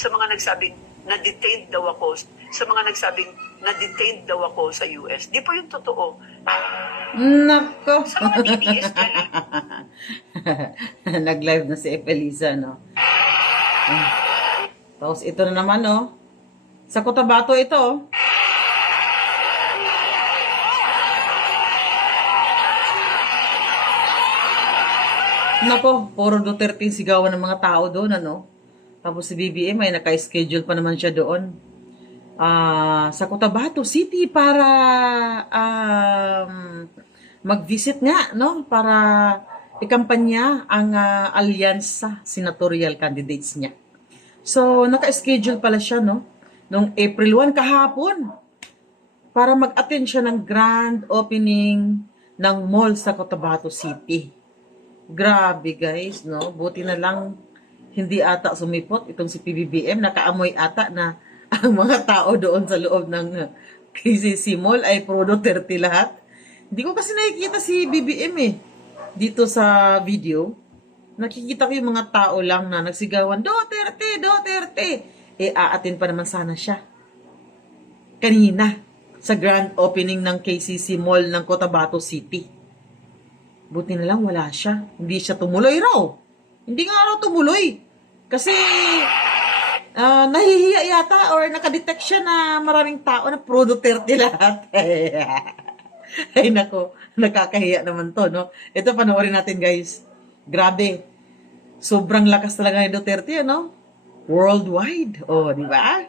sa mga nagsabing na-detained daw ako, sa mga nagsabing na-detained daw ako sa US. Di po yung totoo. Nako. Sa mga DBS dyan, Nag-live na si Efelisa, no? Ah. Tapos ito na naman, no? Sa Cotabato ito, oh. Nako, puro Duterte sigawan ng mga tao doon, ano? Tapos si BBM ay naka-schedule pa naman siya doon. Ah, sa Cotabato City para um, mag-visit nga, no? Para ikampanya ang ah, alyansa senatorial candidates niya. So, naka-schedule pala siya, no? Noong April 1 kahapon para mag-attend siya ng grand opening ng mall sa Cotabato City. Grabe guys, no? Buti na lang hindi ata sumipot itong si PBBM. Nakaamoy ata na ang mga tao doon sa loob ng KCC Mall ay pro Duterte lahat. Hindi ko kasi nakikita si BBM eh. Dito sa video, nakikita ko yung mga tao lang na nagsigawan, Duterte, Duterte. Eh, aatin pa naman sana siya. Kanina, sa grand opening ng KCC Mall ng Cotabato City. Buti na lang wala siya. Hindi siya tumuloy raw. Hindi nga raw tumuloy. Kasi ah, nahihiya yata or nakadetect siya na maraming tao na pro Duterte lahat. Ay nako, nakakahiya naman to, no? Ito panoorin natin guys. Grabe. Sobrang lakas talaga ni Duterte, no? Worldwide. Oh, di ba?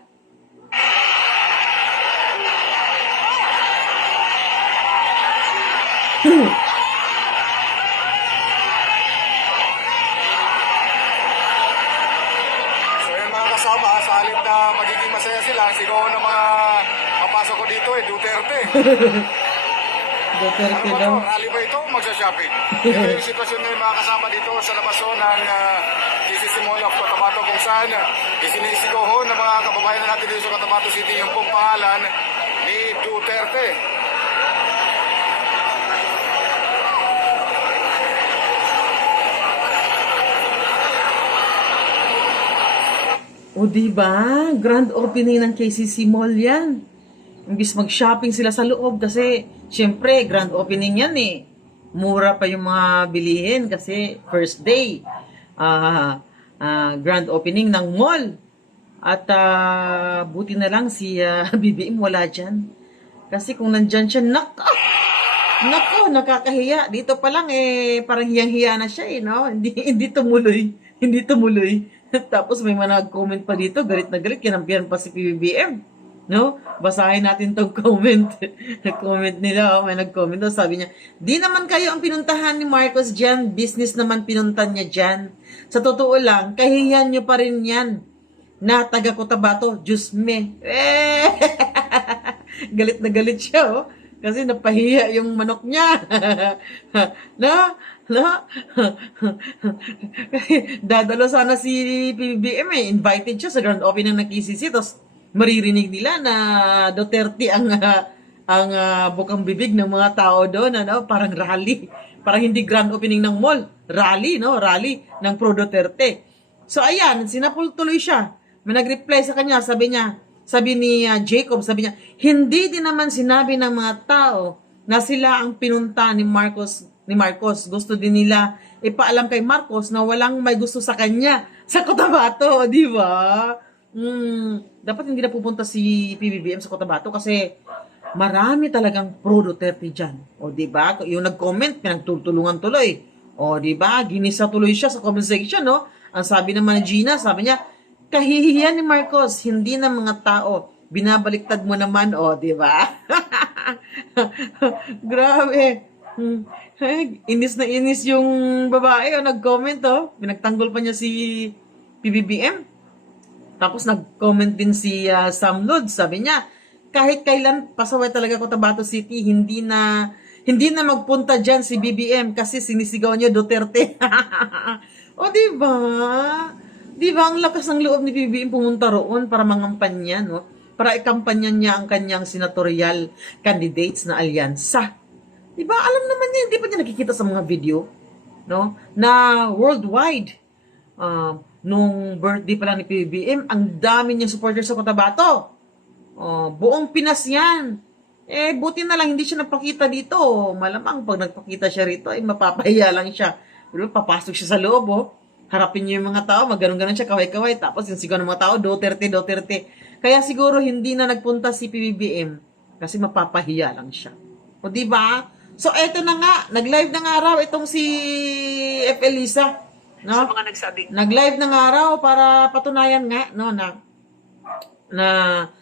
So sa halip na magiging masaya sila, sigaw ng mga kapasok ko dito eh, Duterte. Duterte Ano daw. to? Rally ba ito? Magsha-shopping. Ito yung sitwasyon ng mga kasama dito sa labaso ng uh, KCC Mall of Cotabato kung saan isinisigaw ho ng mga kababayan natin dito sa Cotabato City yung pong pangalan ni Duterte. O di ba? Grand opening ng KCC Mall yan. Imbis mag-shopping sila sa loob kasi syempre grand opening yan eh. Mura pa yung mga bilihin kasi first day. Ah, ah, grand opening ng mall. At ah, buti na lang si ah, BBM wala dyan. Kasi kung nandyan siya, naka! Nako, nakakahiya. Dito pa lang eh, parang hiyang-hiya na siya eh, no? Hindi, hindi tumuloy. Hindi tumuloy. Tapos may mga nag-comment pa dito, galit na galit, kinampihan pa si PBBM. No? Basahin natin tong comment. comment nila, oh, may nag-comment daw, sabi niya, di naman kayo ang pinuntahan ni Marcos dyan, business naman pinuntan niya dyan. Sa totoo lang, kahihiyan niyo pa rin yan na taga Cotabato, Diyos me. Eh! galit na galit siya, oh. Kasi napahiya yung manok niya. na, na, dadalo sana si PBBM eh. Invited siya sa grand opening ng KCC. Tapos maririnig nila na Duterte ang ah, ang ah, bukang bibig ng mga tao doon. Ano? Parang rally. Parang hindi grand opening ng mall. Rally, no? Rally ng pro Duterte. So ayan, sinapul tuloy siya. May nag-reply sa kanya, sabi niya, sabi ni ah, Jacob, sabi niya, hindi din naman sinabi ng mga tao na sila ang pinunta ni Marcos ni Marcos. Gusto din nila ipaalam kay Marcos na walang may gusto sa kanya sa Cotabato, di ba? Hmm, dapat hindi na pupunta si PBBM sa Cotabato kasi marami talagang pro Duterte dyan. O di ba? Yung nag-comment, pinagtutulungan tuloy. O di ba? Ginisa tuloy siya sa comment section, no? Ang sabi naman ni Gina, sabi niya, kahihiyan ni Marcos, hindi ng mga tao. Binabaliktad mo naman, o, di ba? Grabe. Hmm. Ay, inis na inis yung babae, o, nag-comment, oh. Pinagtanggol pa niya si PBBM. Tapos nag-comment din si ah, Sam Lod, sabi niya, kahit kailan pasaway talaga Cotabato City, hindi na hindi na magpunta diyan si BBM kasi sinisigaw niya Duterte. o di ba? Di ba ang lakas ng loob ni BBM pumunta roon para mangampanya, no? Para ikampanya niya ang kanyang senatorial candidates na alyansa. Di ba? Alam naman niya, hindi pa niya nakikita sa mga video, no? Na worldwide, ah, nung birthday pa lang ni PBBM, ang dami niyang supporters sa Cotabato. Oh, buong Pinas yan. Eh, buti na lang hindi siya napakita dito. Malamang pag nagpakita siya rito, ay mapapahiya lang siya. Pero papasok siya sa loob, oh. Harapin niyo yung mga tao, magganon-ganon siya, kaway-kaway. Tapos yung sigaw ng mga tao, Duterte, Duterte. Kaya siguro hindi na nagpunta si PBBM kasi mapapahiya lang siya. O di ba? So eto na nga, nag-live na nga raw itong si F. Elisa. Sa No? mga nagsabing, Nag-live na nga raw para patunayan nga no na na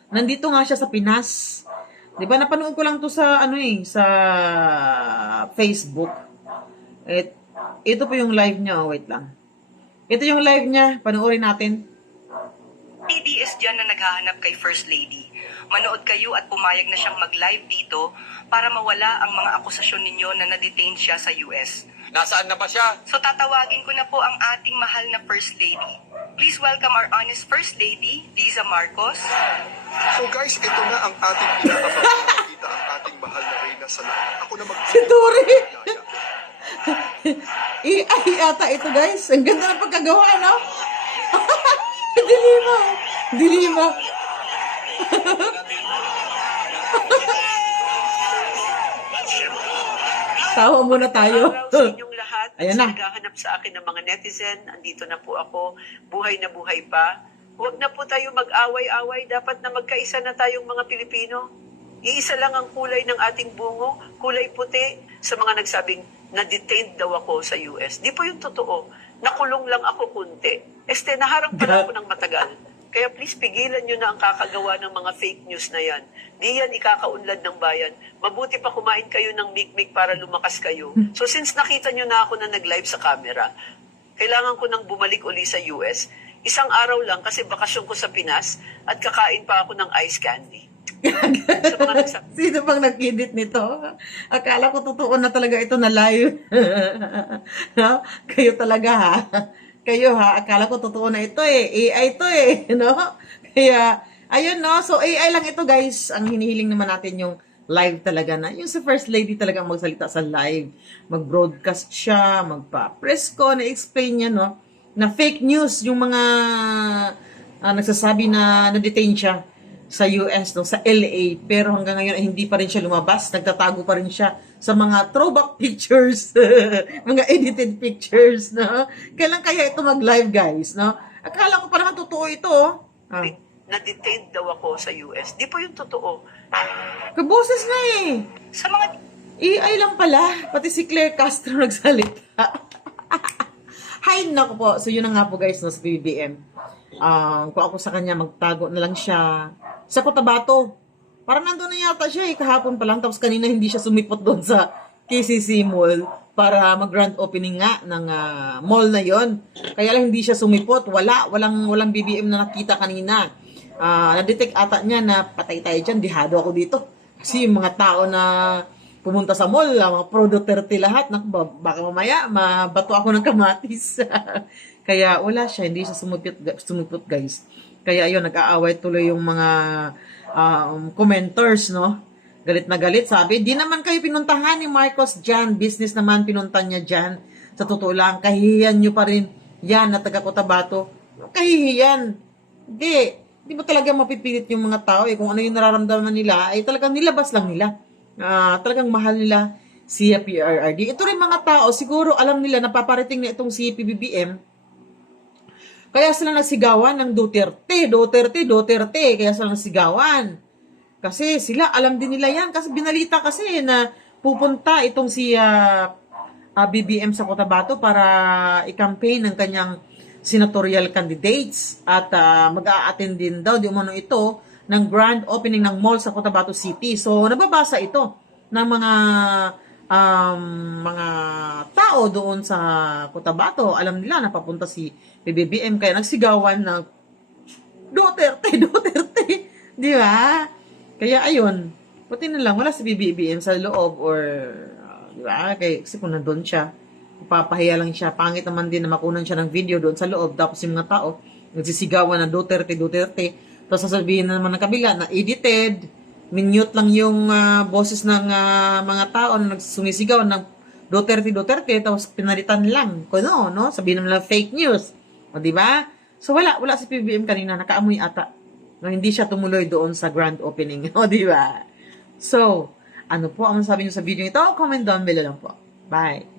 nandito nga siya sa Pinas. 'Di ba napanood ko lang to sa ano eh sa Facebook. Et ito po yung live niya, oh, wait lang. Ito yung live niya, panoorin natin. PDS dyan na naghahanap kay First Lady. Manood kayo at pumayag na siyang mag-live dito para mawala ang mga akusasyon ninyo na na-detain siya sa US. Nasaan na ba siya? So tatawagin ko na po ang ating mahal na First Lady. Please welcome our honest First Lady, Liza Marcos. So guys, ito na ang ating pinakabang ang ating mahal na Reyna sa lahat. Ako na mag Si Tori! AI ata ito guys. Ang ganda ng pagkagawa, no? Dilima. Dilima. Tawa muna tayo. araw sa inyong lahat. Ayan na. naghahanap sa akin ng mga netizen, andito na po ako, buhay na buhay pa. Huwag na po tayo mag-away-away. Dapat na magkaisa na tayong mga Pilipino. Iisa lang ang kulay ng ating bungo, kulay puti. Sa mga nagsabing, na-detained daw ako sa US. Di po yung totoo. Nakulong lang ako kunti. Este, naharap pala ako ng matagal. Kaya please pigilan nyo na ang kakagawa ng mga fake news na yan. Di yan ikakaunlad ng bayan. Mabuti pa kumain kayo ng mikmik para lumakas kayo. So since nakita nyo na ako na nag-live sa camera, kailangan ko nang bumalik uli sa US. Isang araw lang kasi bakasyon ko sa Pinas at kakain pa ako ng ice candy. Sino bang nag-edit nito? Akala ko totoo na talaga ito na live. no? Kayo talaga ha. Kayo ha, akala ko totoo na ito eh. AI to eh, no? Kaya, ayun no. So AI lang ito guys. Ang hinihiling naman natin yung live talaga na. Yung sa First Lady talaga magsalita sa live. Mag-broadcast siya, magpa-press ko, na-explain niya no. Na fake news yung mga ah, nagsasabi na na-detain siya sa US, no, sa LA, pero hanggang ngayon ay hindi pa rin siya lumabas. Nagtatago pa rin siya sa mga throwback pictures, mga edited pictures, no? Kailan kaya ito mag-live, guys, no? Akala ko pa naman totoo ito, oh. Ah. na-detained daw ako sa US. Di po yung totoo. Kaboses nga eh. Sa mga AI lang pala. Pati si Claire Castro nagsalita. Hi, nako po. So, yun na nga po guys, no, sa BBM. Um, kung ako sa kanya, magtago na lang siya sa Cotabato. Parang nandun na yata siya eh, kahapon pa lang. Tapos kanina hindi siya sumipot doon sa KCC Mall para mag-grand opening nga ng ah, mall na yon. Kaya lang hindi siya sumipot. Wala, walang, walang BBM na nakita kanina. Ah, na-detect ata niya na patay tayo dyan, dihado ako dito. Kasi yung mga tao na pumunta sa mall, ah, mga pro Duterte lahat, naku, ba- baka mamaya mabato ako ng kamatis. Kaya wala siya, hindi siya sumipot, sumipot guys. Kaya ayun, nag-aaway tuloy yung mga um, commenters, no? Galit na galit, sabi, di naman kayo pinuntahan ni Marcos dyan, business naman pinuntan niya dyan. Sa totoo lang, kahihiyan nyo pa rin yan na taga Cotabato. Kahihiyan. Hindi. Di ba talaga mapipilit yung mga tao eh. Kung ano yung nararamdaman nila, ay talagang nilabas lang nila. Ah, talagang mahal nila si PRRD. Ito rin mga tao, siguro alam nila na paparating na itong si. Kaya sila nagsigawan ng Duterte, Duterte, Duterte. Kaya sila nagsigawan. Kasi sila, alam din nila yan. Kasi binalita kasi na pupunta itong si ah, ah, BBM sa Cotabato para i-campaign ng kanyang senatorial candidates at ah, mag-a-attend din daw di umano ito ng grand opening ng mall sa Cotabato City. So nababasa ito ng mga um, mga tao doon sa Cotabato. Alam nila na papunta si BBM kaya nagsigawan ng Duterte, Duterte. Di ba? Kaya ayun, buti na lang wala si BBM sa loob or uh, di ba? Kaya kasi kung nandun siya, papahiya lang siya. Pangit naman din na makunan siya ng video doon sa loob tapos yung mga tao nagsisigawan na Duterte, Duterte. Tapos sasabihin na naman ng kabila na edited, minute lang yung ah, boses ng ah, mga tao na nagsumisigaw ng Duterte, Duterte, tapos pinalitan lang. Kung ano, no? Sabihin naman lang fake news. O, di ba? So, wala. Wala si PBM kanina. Nakaamoy ata. No, hindi siya tumuloy doon sa grand opening. O, di ba? So, ano po ang sabi niyo sa video ito? Comment down below lang po. Bye.